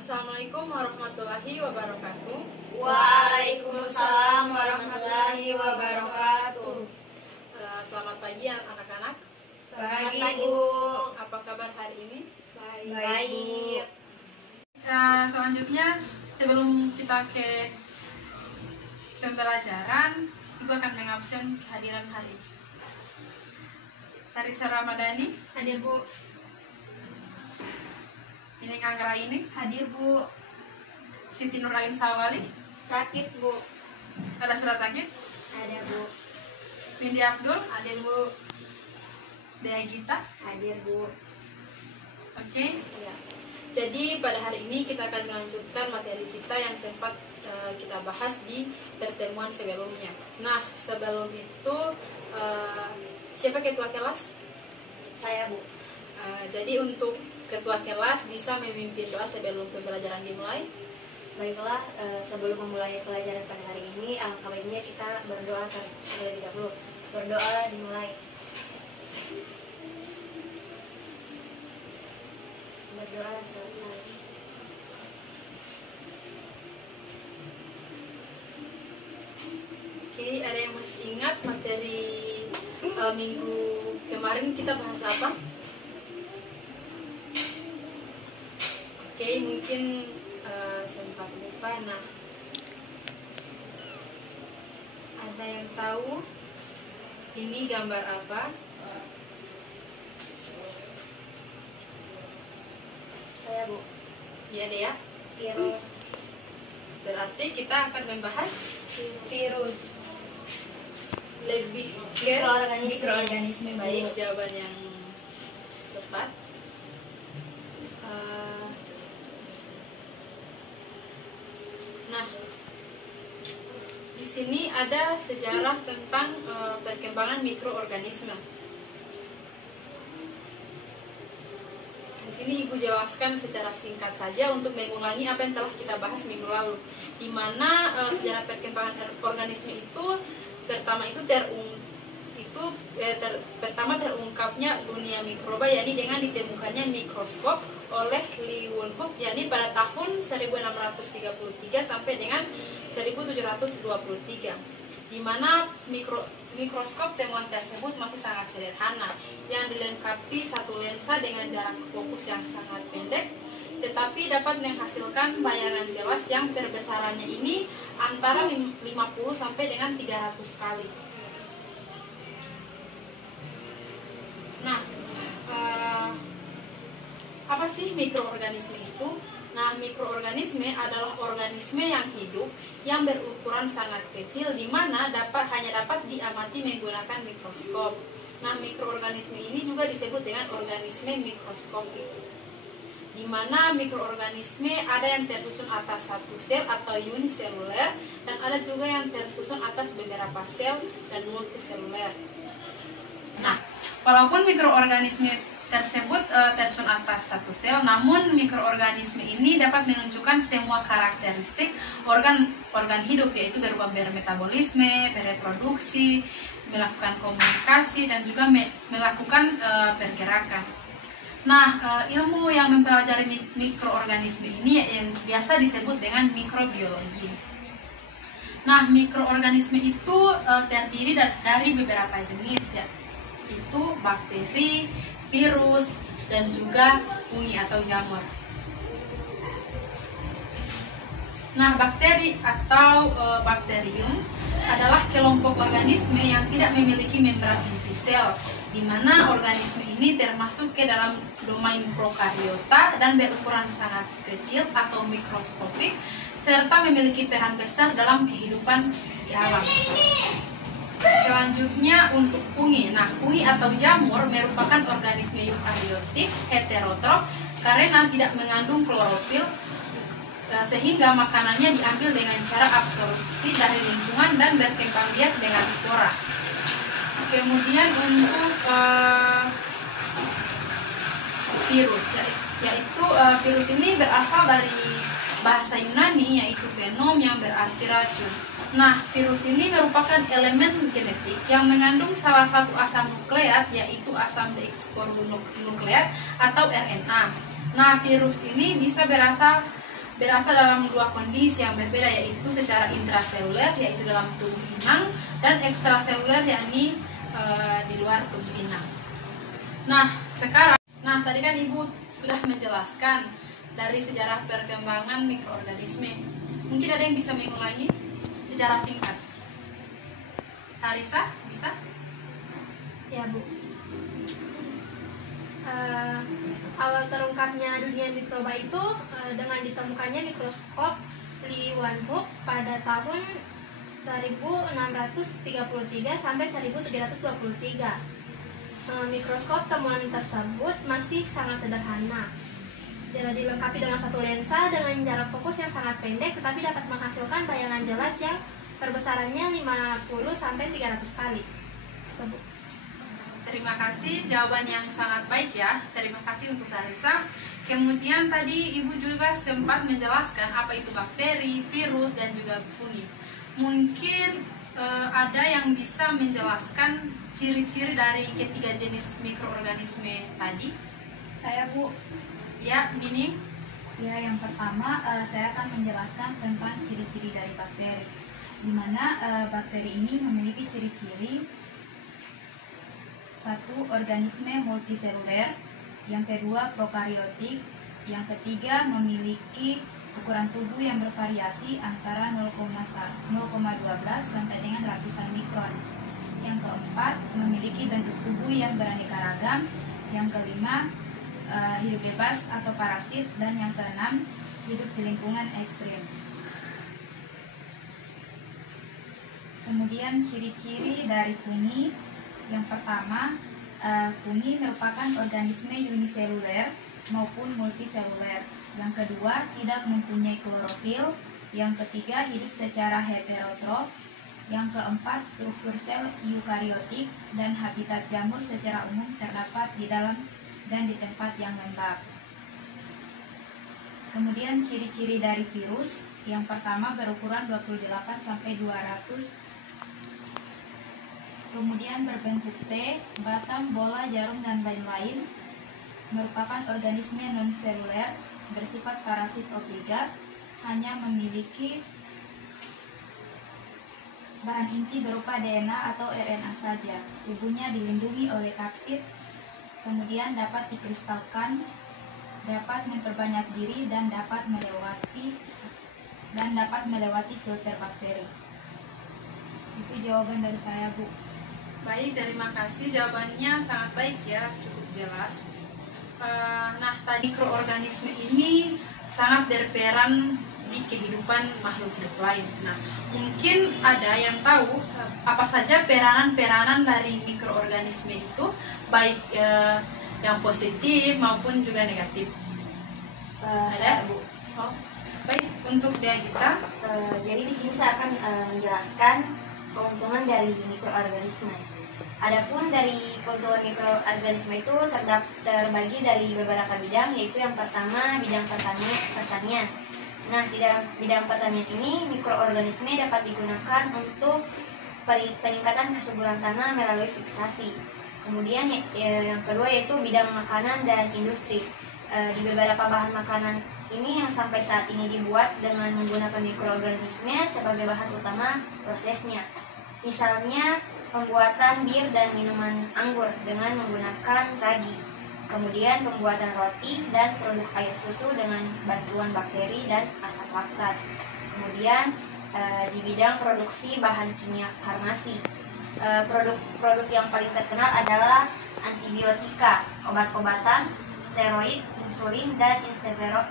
Assalamualaikum warahmatullahi wabarakatuh. Waalaikumsalam warahmatullahi wabarakatuh. Selamat pagi anak-anak. Pagi, Bu. Apa kabar hari ini? Baik. Selanjutnya, sebelum kita ke pembelajaran, Ibu akan mengabsen kehadiran hari ini. Tarisa Ramadhani, Hadir, Bu. ini Anggra ini, Hadir, Bu. Siti Nuraim Sawali, Sakit, Bu. ada surat sakit, Ada, Bu. Windy Abdul, Hadir, Bu. Dea Gita. Hadir, Bu. Oke. Ya. Jadi pada hari ini kita akan melanjutkan materi kita yang sempat kita bahas di pertemuan sebelumnya. Nah, sebelum itu siapa ketua kelas? Saya, Bu. Jadi untuk ketua kelas bisa memimpin doa sebelum pembelajaran dimulai. Baiklah, sebelum memulai pelajaran pada hari ini, alangkah baiknya kita berdoa terlebih dahulu. Berdoa dimulai. Berdoa selesai. Oke, ada yang masih ingat materi minggu kemarin kita bahas apa? Oke, mungkin sempat lupa. Nah, ada yang tahu ini gambar apa? Saya, Bu. Ya deh ya. Virus. Berarti kita akan membahas Virus. lebih ke Mikroorganisme. baik, jawaban yang tepat. Nah, di sini ada sejarah tentang perkembangan mikroorganisme. Di sini Ibu jelaskan secara singkat saja untuk mengulangi apa yang telah kita bahas minggu lalu, di mana sejarah perkembangan organisme itu pertama terungkapnya dunia mikroba, yakni dengan ditemukannya mikroskop oleh Lee Won Hook, yakni pada tahun 1633 sampai dengan 1723, di mana mikroskop temuan tersebut masih sangat sederhana, yang dilengkapi satu lensa dengan jarak fokus yang sangat pendek, tetapi dapat menghasilkan bayangan jelas yang perbesarannya ini antara 50 sampai dengan 300 kali. Nah, apa sih mikroorganisme itu? Nah, mikroorganisme adalah organisme yang hidup yang berukuran sangat kecil, di mana hanya dapat diamati menggunakan mikroskop. Nah, mikroorganisme ini juga disebut dengan organisme mikroskopik, di mana mikroorganisme ada yang tersusun atas satu sel atau uniseluler, dan ada juga yang tersusun atas beberapa sel dan multiseluler. Nah, walaupun mikroorganisme tersebut tersusun atas satu sel, namun mikroorganisme ini dapat menunjukkan semua karakteristik organ hidup, yaitu berupa bermetabolisme, bereproduksi, melakukan komunikasi, dan juga melakukan pergerakan. Nah, ilmu yang mempelajari mikroorganisme ini yang biasa disebut dengan mikrobiologi. Nah, mikroorganisme itu terdiri dari beberapa jenis, yaitu bakteri, virus, dan juga fungi atau jamur. Nah, bakteri atau bakterium adalah kelompok organisme yang tidak memiliki membran inti sel, di mana organisme ini termasuk ke dalam domain prokariota dan berukuran sangat kecil atau mikroskopik, serta memiliki peran besar dalam kehidupan di alam. Selanjutnya untuk fungi. Nah, fungi atau jamur merupakan organisme eukariotik heterotrof karena tidak mengandung klorofil, sehingga makanannya diambil dengan cara absorpsi dari lingkungan dan berkembang biak dengan spora. Kemudian untuk virus, yaitu virus ini berasal dari bahasa Yunani, yaitu venom, yang berarti racun. Nah, virus ini merupakan elemen genetik yang mengandung salah satu asam nukleat, yaitu asam deoksiribonukleat atau RNA. Nah, virus ini bisa berasal dalam dua kondisi yang berbeda, yaitu secara intraseluler, yaitu dalam tubuh inang, dan ekstraseluler, yakni di luar tubuh inang. Nah, tadi kan Ibu sudah menjelaskan dari sejarah perkembangan mikroorganisme. Mungkin ada yang bisa mengulangi secara singkat. Harisa, bisa? Ya, Bu. Awal terungkapnya dunia mikroba itu dengan ditemukannya mikroskop Leeuwenhoek pada tahun 1633 sampai 1723. Mikroskop temuan tersebut masih sangat sederhana. Dilengkapi dengan satu lensa dengan jarak fokus yang sangat pendek, tetapi dapat menghasilkan bayangan jelas yang perbesarannya 50 sampai 300 kali. Terima kasih, jawaban yang sangat baik ya. Terima kasih untuk Darisa. Kemudian tadi Ibu juga sempat menjelaskan apa itu bakteri, virus, dan juga fungi. Mungkin ada yang bisa menjelaskan ciri-ciri dari ketiga jenis mikroorganisme tadi? Saya, Bu. Ya, Nini. Ya, yang pertama saya akan menjelaskan tentang ciri-ciri dari bakteri. Di mana bakteri ini memiliki ciri-ciri: satu, organisme multiseluler; yang kedua, prokariotik; yang ketiga, memiliki ukuran tubuh yang bervariasi antara 0,12 sampai dengan ratusan mikron; yang keempat, memiliki bentuk tubuh yang beraneka ragam; yang kelima, hidup bebas atau parasit; dan yang keenam, hidup di lingkungan ekstrim. Kemudian ciri-ciri dari fungi. Yang pertama, fungi merupakan organisme uniseluler maupun multiseluler. Yang kedua, tidak mempunyai klorofil. Yang ketiga, hidup secara heterotrof. Yang keempat, struktur sel eukariotik, dan habitat jamur secara umum terdapat di dalam dan di tempat yang lembab. Kemudian ciri-ciri dari virus. Yang pertama, berukuran 28 sampai 200. Kemudian berbentuk T, batang, bola, jarum, dan lain-lain. Merupakan organisme non-seluler, bersifat parasit obligat, hanya memiliki bahan inti berupa DNA atau RNA saja. Tubuhnya dilindungi oleh kapsid, kemudian dapat dikristalkan, dapat memperbanyak diri, dan dapat melewati filter bakteri. Itu jawaban dari saya, Bu. Baik, terima kasih. Jawabannya sangat baik ya, cukup jelas. Nah, tadi mikroorganisme ini sangat berperan di kehidupan makhluk hidup lain. Nah, mungkin ada yang tahu apa saja peranan-peranan dari mikroorganisme itu, baik yang positif maupun juga negatif. Saya, Bu. Oh, baik, untuk Diagita. Jadi di sini saya akan menjelaskan keuntungan dari mikroorganisme. Adapun dari keuntungan mikroorganisme itu terbagi dari beberapa bidang, yaitu yang pertama bidang pertanian. Nah, di dalam bidang pertanian ini mikroorganisme dapat digunakan untuk peningkatan kesuburan tanah melalui fiksasi. Kemudian yang kedua yaitu bidang makanan dan industri. Di beberapa bahan makanan ini yang sampai saat ini dibuat dengan menggunakan mikroorganisme sebagai bahan utama prosesnya. Misalnya pembuatan bir dan minuman anggur dengan menggunakan ragi. Kemudian pembuatan roti dan produk air susu dengan bantuan bakteri dan asam laktat. Kemudian di bidang produksi bahan kimia farmasi. Produk yang paling terkenal adalah antibiotika, obat-obatan, steroid, insulin, dan insteverok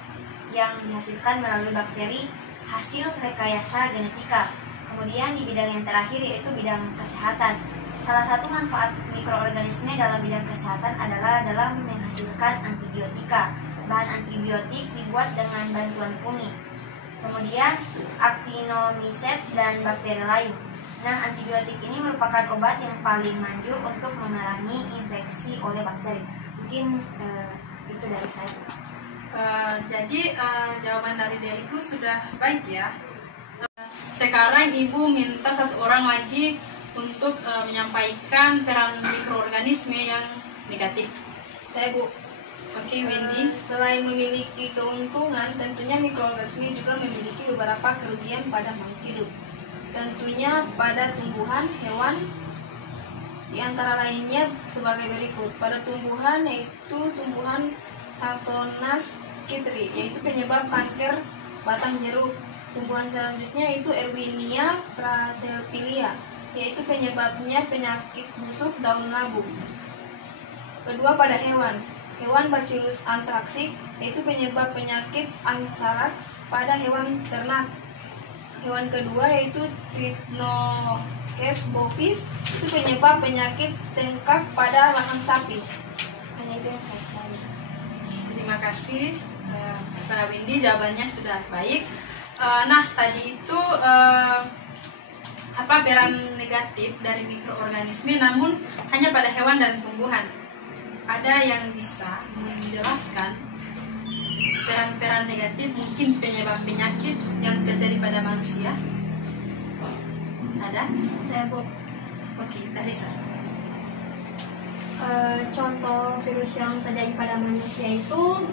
yang dihasilkan melalui bakteri hasil rekayasa genetika. Kemudian di bidang yang terakhir yaitu bidang kesehatan. Salah satu manfaat mikroorganisme dalam bidang kesehatan adalah dalam menghasilkan antibiotika. Bahan antibiotik dibuat dengan bantuan fungi. Kemudian actinomycet dan bakteri lain. Nah, antibiotik ini merupakan obat yang paling maju untuk memerangi infeksi oleh bakteri. Mungkin itu dari saya. Jadi jawaban dari dia itu sudah baik ya. Sekarang sekarang Ibu minta satu orang lagi untuk menyampaikan peran mikroorganisme yang negatif. Saya, Bu. Oke, Windy. Selain memiliki keuntungan, tentunya mikroorganisme juga memiliki beberapa kerugian pada makhluk hidup. Tentunya pada tumbuhan, hewan, di antara lainnya sebagai berikut. Pada tumbuhan yaitu tumbuhan Xanthonas chytri, yaitu penyebab kanker batang jeruk. Tumbuhan selanjutnya yaitu Erwinia pracephilia, yaitu penyebabnya penyakit busuk daun labu. Kedua, pada hewan Bacillus anthracis, yaitu penyebab penyakit antraks pada hewan ternak. Hewan kedua yaitu Trichinococcus bovis, itu penyebab penyakit tengkak pada rahang sapi. Hanya itu yang saya tahu. Terima kasih kepada Windy, jawabannya sudah baik. Nah, tadi itu apa peran negatif dari mikroorganisme, namun hanya pada hewan dan tumbuhan. Ada yang bisa menjelaskan peran-peran negatif, mungkin penyebab penyakit yang terjadi pada manusia? Ada? Saya, Bu. Oke, Tarisa. Contoh virus yang terjadi pada manusia itu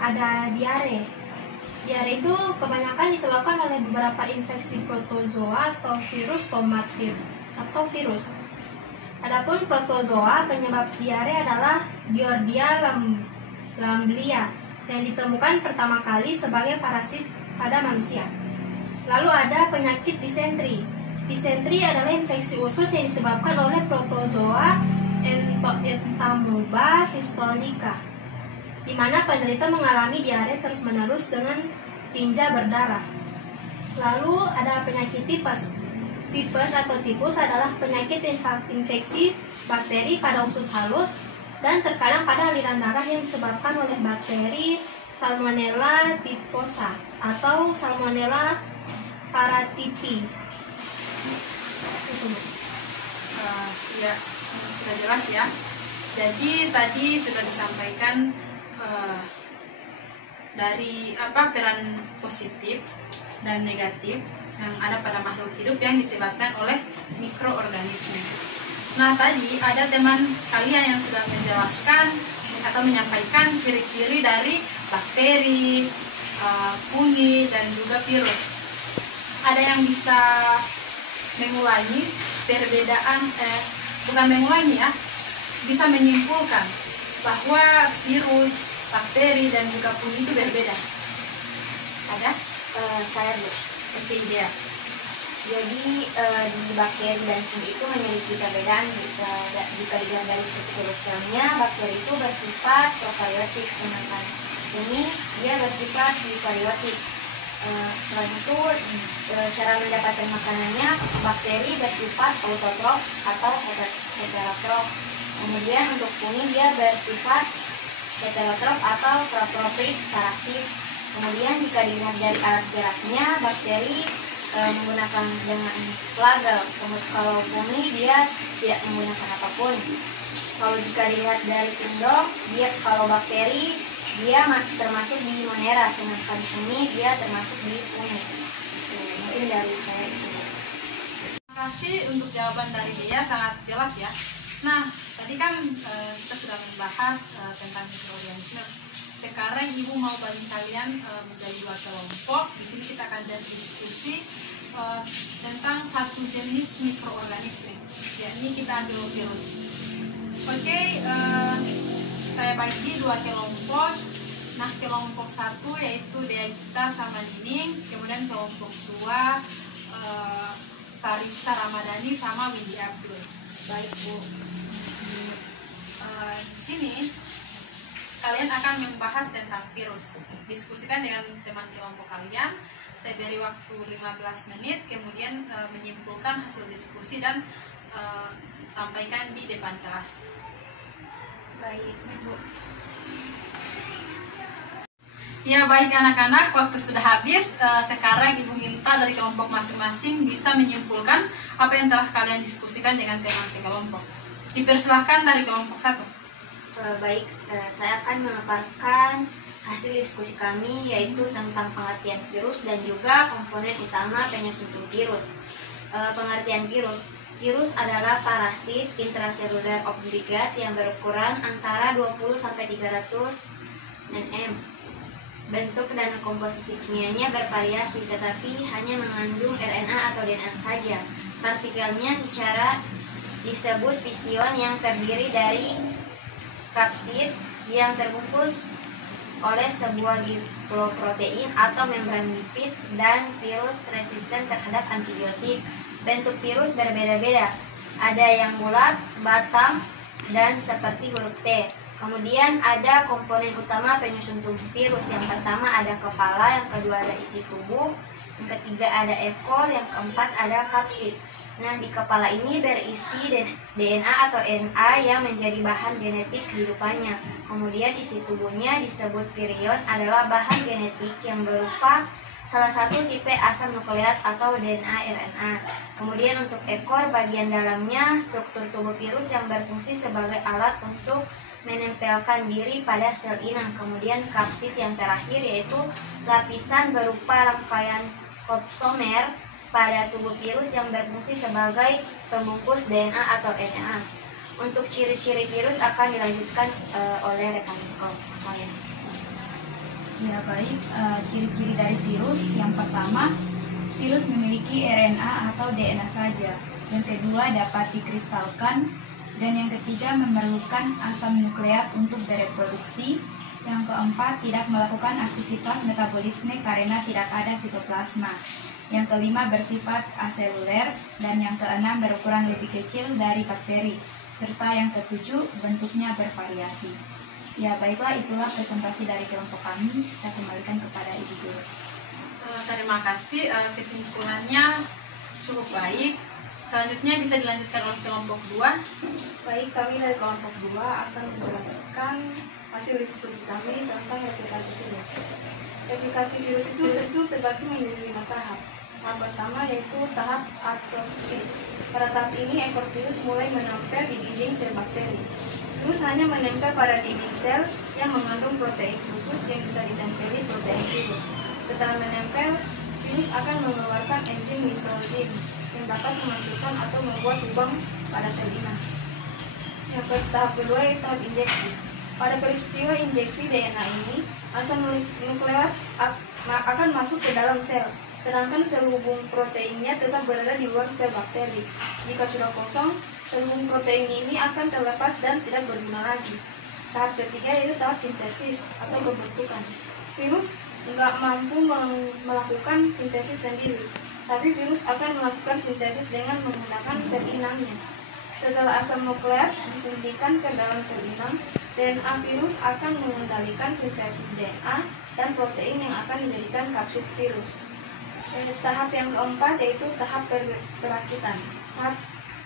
ada diare. Diare itu kebanyakan disebabkan oleh beberapa infeksi protozoa atau virus atau virus. Adapun protozoa penyebab diare adalah Giardia lamblia yang ditemukan pertama kali sebagai parasit pada manusia. Lalu ada penyakit disentri. Disentri adalah infeksi usus yang disebabkan oleh protozoa Entamoeba histonica, di mana penderita mengalami diare terus-menerus dengan tinja berdarah. Lalu ada penyakit tipes. Tipes atau tipus adalah penyakit infeksi bakteri pada usus halus dan terkadang pada aliran darah yang disebabkan oleh bakteri Salmonella typhosa atau Salmonella paratipi. Ya, sudah jelas ya. Jadi tadi sudah disampaikan dari peran positif dan negatif yang ada pada makhluk hidup yang disebabkan oleh mikroorganisme. Nah, tadi ada teman kalian yang sudah menjelaskan atau menyampaikan ciri-ciri dari bakteri, fungi, dan juga virus. Ada yang bisa mengulangi perbedaan, bukan mengulangi ya, bisa menyimpulkan bahwa virus, bakteri, dan juga fungi itu berbeda. Ada? Saya, Bu. Oke, dia. Jadi di bakteri dan fungi itu memiliki perbedaan jika dilihat dari strukturnya. Bakteri itu bersifat prokaryotik, sedangkan fungi dia bersifat eukaryotik. Selain itu cara mendapatkan makanannya, bakteri bersifat autotrof atau heterotrof. Kemudian untuk fungi dia bersifat heterotrof atau saprofit parasit. Kemudian jika dilihat dari alat geraknya, bakteri menggunakan dengan flagel. Kalau fungi dia tidak menggunakan apapun. Kalau jika dilihat dari indok, kalau bakteri dia termasuk di monera, sedangkan fungi dia termasuk di fungi. Mungkin dari saya itu. Terima kasih untuk jawaban dari dia, sangat jelas ya. Nah, tadi kan kita sudah membahas tentang mikroorganisme. Sekarang Ibu mau bagi kalian menjadi 2 kelompok. Di sini kita akan diskusi tentang satu jenis mikroorganisme, yakni kita ambil virus. Oke, saya bagi 2 kelompok. Nah, kelompok 1 yaitu Dea Gita sama Nining, kemudian kelompok 2 Tarisa Ramadhani sama Windy Abdul. Baik, Bu. Di sini kalian akan membahas tentang virus. Diskusikan dengan teman kelompok kalian. Saya beri waktu 15 menit, kemudian menyimpulkan hasil diskusi dan sampaikan di depan kelas. Baik, Bu. Ya, baik anak-anak, waktu sudah habis. Sekarang Ibu minta dari kelompok masing-masing bisa menyimpulkan apa yang telah kalian diskusikan dengan teman sekelompok. Dipersilahkan dari kelompok 1. Saya akan memaparkan hasil diskusi kami, yaitu tentang pengertian virus dan juga komponen utama penyusun virus. Pengertian virus. Virus adalah parasit intraseluler obligat yang berukuran antara 20-300 nm. Bentuk dan komposisi kimianya bervariasi, tetapi hanya mengandung RNA atau DNA saja. Partikelnya secara disebut pision yang terdiri dari kapsid yang terbungkus oleh sebuah diploprotein atau membran lipid, dan virus resisten terhadap antibiotik. Bentuk virus berbeda-beda, ada yang bulat, batang, dan seperti huruf T. Kemudian ada komponen utama penyusun tubuh virus. Yang pertama ada kepala, yang kedua ada isi tubuh, yang ketiga ada ekor, yang keempat ada kapsid. Nah, di kepala ini berisi DNA atau RNA yang menjadi bahan genetik kehidupannya. Kemudian isi tubuhnya disebut virion, adalah bahan genetik yang berupa salah satu tipe asam nukleat atau DNA RNA. Kemudian untuk ekor, bagian dalamnya struktur tubuh virus yang berfungsi sebagai alat untuk menempelkan diri pada sel inang. Kemudian kapsid yang terakhir, yaitu lapisan berupa rangkaian kopsomer pada tubuh virus yang berfungsi sebagai pembungkus DNA atau RNA. Untuk ciri-ciri virus akan dilanjutkan oleh rekan saya. Ya baik, ciri-ciri dari virus. Yang pertama, virus memiliki RNA atau DNA saja. Yang kedua, dapat dikristalkan. Dan yang ketiga, memerlukan asam nukleat untuk bereproduksi. Yang keempat, tidak melakukan aktivitas metabolisme karena tidak ada sitoplasma. Yang kelima, bersifat aseluler. Dan yang keenam, berukuran lebih kecil dari bakteri. Serta yang ketujuh, bentuknya bervariasi. Ya baiklah, itulah presentasi dari kelompok kami. Saya kembalikan kepada Ibu Guru. Terima kasih, kesimpulannya cukup baik. Selanjutnya bisa dilanjutkan oleh kelompok 2. Baik, kami dari kelompok 2 akan menjelaskan hasil diskusi kami tentang replikasi virus. Replikasi virus itu terbagi menjadi 5 tahap. Tahap pertama yaitu tahap absorpsi. Pada tahap ini ekor virus mulai menempel di dinding sel bakteri. Virus hanya menempel pada dinding sel yang mengandung protein khusus yang bisa ditempeli protein virus. Setelah menempel, virus akan mengeluarkan enzim lysosome yang dapat menghancurkan atau membuat lubang pada sel inang. Yang tahap kedua yaitu tahap injeksi. Pada peristiwa injeksi DNA ini, asam nukleat akan masuk ke dalam sel, sedangkan sel hubung proteinnya tetap berada di luar sel bakteri. Jika sudah kosong, sel hubung protein ini akan terlepas dan tidak berguna lagi. Tahap ketiga yaitu tahap sintesis atau pembentukan. Virus nggak mampu melakukan sintesis sendiri, tapi virus akan melakukan sintesis dengan menggunakan sel inangnya. Setelah asam nukleat disuntikan ke dalam sel inang, DNA virus akan mengendalikan sintesis DNA dan protein yang akan dijadikan kapsid virus. Tahap yang keempat yaitu tahap perakitan.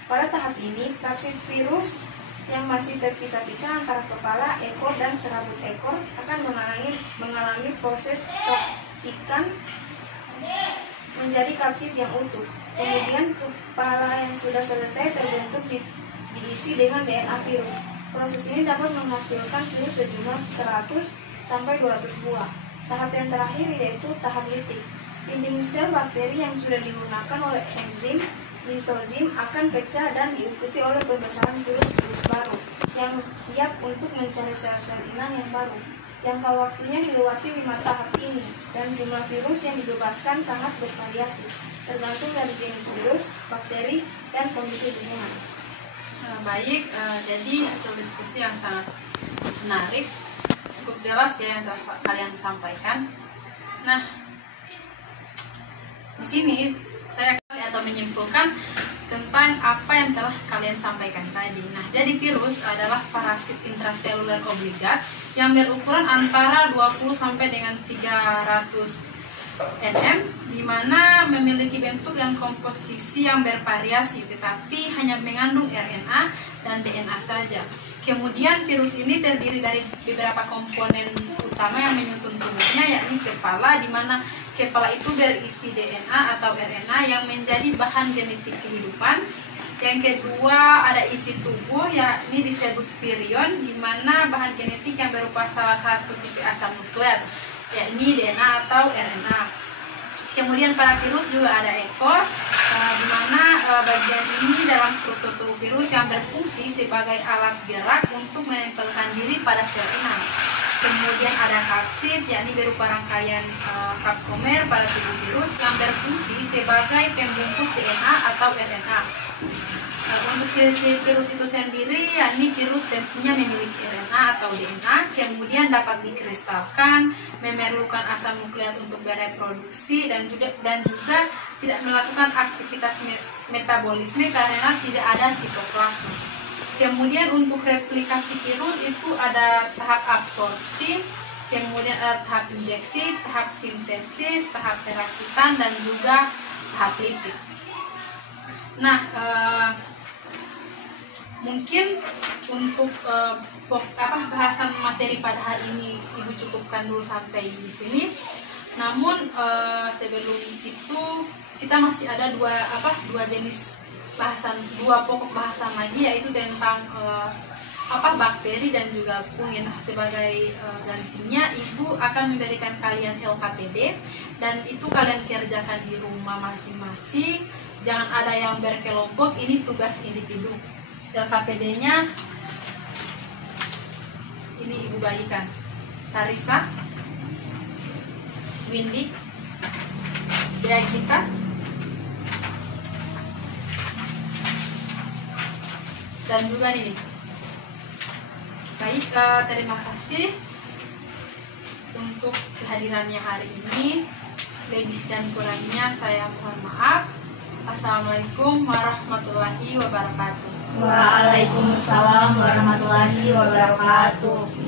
Pada tahap ini, kapsid virus yang masih terpisah-pisah antara kepala, ekor, dan serabut ekor akan mengalami proses perakitan menjadi kapsid yang utuh. Kemudian kepala yang sudah selesai terbentuk diisi dengan DNA virus. Proses ini dapat menghasilkan virus sejumlah 100-200 buah. Tahap yang terakhir yaitu tahap litik. Dinding sel bakteri yang sudah digunakan oleh enzim lysosome akan pecah dan diikuti oleh pembesaran virus-virus baru yang siap untuk mencari sel-sel inang yang baru. Jangka waktunya dilewati 5 tahap ini, dan jumlah virus yang dibebaskan sangat bervariasi, tergantung dari jenis virus, bakteri, dan kondisi lingkungan. Baik, jadi hasil diskusi yang sangat menarik, cukup jelas ya yang telah kalian sampaikan. Nah, di sini saya atau menyimpulkan tentang apa yang telah kalian sampaikan tadi. Nah, jadi virus adalah parasit intraseluler obligat yang berukuran antara 20 sampai dengan 300 nm, di mana memiliki bentuk dan komposisi yang bervariasi, tetapi hanya mengandung RNA dan DNA saja. Kemudian virus ini terdiri dari beberapa komponen utama yang menyusun tubuhnya, yakni kepala, di mana kepala itu berisi DNA atau RNA yang menjadi bahan genetik kehidupan. Yang kedua ada isi tubuh, ya ini disebut virion, di mana bahan genetik yang berupa salah satu tipe asam nukleat, yakni DNA atau RNA. Kemudian pada virus juga ada ekor, di mana bagian ini dalam struktur tubuh virus yang berfungsi sebagai alat gerak untuk menempelkan diri pada sel inang. Kemudian ada kapsid, yakni berupa rangkaian kapsomer pada tubuh virus yang berfungsi sebagai pembungkus DNA atau RNA. Untuk ciri-ciri virus itu sendiri, yakni virus tentunya memiliki RNA atau DNA, kemudian dapat dikristalkan, memerlukan asam nukleat untuk bereproduksi, dan juga tidak melakukan aktivitas metabolisme karena tidak ada sitoplasma. Kemudian untuk replikasi virus itu ada tahap absorpsi, kemudian ada tahap injeksi, tahap sintesis, tahap perakitan, dan juga tahap lipid. Nah, mungkin untuk bahasan materi pada hari ini Ibu cukupkan dulu sampai di sini. Namun sebelum itu kita masih ada dua jenis bahasan, dua pokok bahasan lagi, yaitu tentang bakteri dan juga fungin. Sebagai gantinya Ibu akan memberikan kalian LKPD, dan itu kalian kerjakan di rumah masing-masing. Jangan ada yang berkelompok, ini tugas individu. LKPD-nya ini Ibu bagikan. Tarisa, Windy, Dea Gita, dan juga ini. Baik, terima kasih untuk kehadirannya hari ini. Lebih dan kurangnya saya mohon maaf. Assalamualaikum warahmatullahi wabarakatuh. Waalaikumsalam warahmatullahi wabarakatuh.